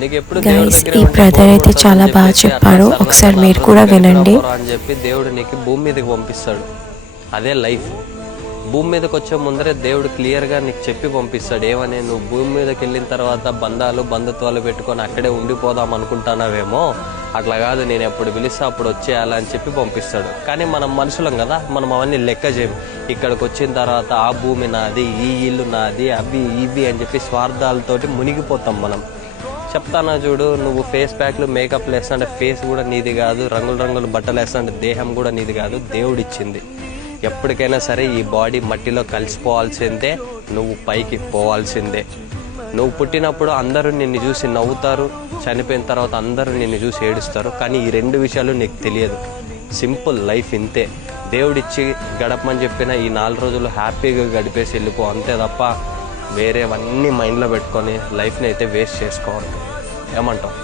నీకు ఎప్పుడు దేవుడి గైస్ దగ్గరే ఈ ఉంటే బ్రదర్ బోర్ అయితే చాలా కొడుతుందని బాగా చెప్పేసి అట్లా చెప్పారు, ఒకసారి మీరు కూడా వినండి. అని చెప్పి దేవుడు నీకు భూమి మీదకి పంపిస్తాడు. అదే లైఫ్. భూమి మీదకి వచ్చే ముందరే దేవుడు క్లియర్గా నీకు చెప్పి పంపిస్తాడు. ఏమని, నువ్వు భూమి మీదకి వెళ్ళిన తర్వాత బంధుత్వాలు పెట్టుకొని అక్కడే ఉండిపోదాం అనుకుంటున్నావేమో, అట్లా కాదు, నేను ఎప్పుడు పిలిస్తే అప్పుడు వచ్చేయాలని అని చెప్పి పంపిస్తాడు. కానీ మనం మనుషులం కదా, మనం అవన్నీ లెక్క చేయము. ఇక్కడికి వచ్చిన తర్వాత ఆ భూమి నాది, ఈ ఇల్లు నాది, అవి ఇవి అని చెప్పి స్వార్థాలతోటి మునిగిపోతాం మనం. చెప్తానా చూడు, నువ్వు ఫేస్ ప్యాక్లు మేకప్లు వేస్తుంటే ఫేస్ కూడా నీది కాదు, రంగులు బట్టలు వేస్తుంటే దేహం కూడా నీది కాదు, దేవుడిచ్చింది. ఎప్పటికైనా సరే ఈ బాడీ మట్టిలో కలిసిపోవాల్సిందే, నువ్వు పైకి పోవాల్సిందే. నువ్వు పుట్టినప్పుడు అందరూ నిన్ను చూసి నవ్వుతారు, చనిపోయిన తర్వాత అందరూ నిన్ను చూసి ఏడుస్తారు. కానీ ఈ రెండు విషయాలు నీకు తెలియదు. సింపుల్ లైఫ్ ఇంతే. దేవుడిచ్చి గడపమని చెప్పిన ఈ 4 రోజులు హ్యాపీగా గడిపేసి వెళ్ళిపో, అంతే తప్ప వేరేవన్నీ మైండ్లో పెట్టుకొని లైఫ్ని అయితే వేస్ట్ చేసుకోవాలి. ఏమంటావు?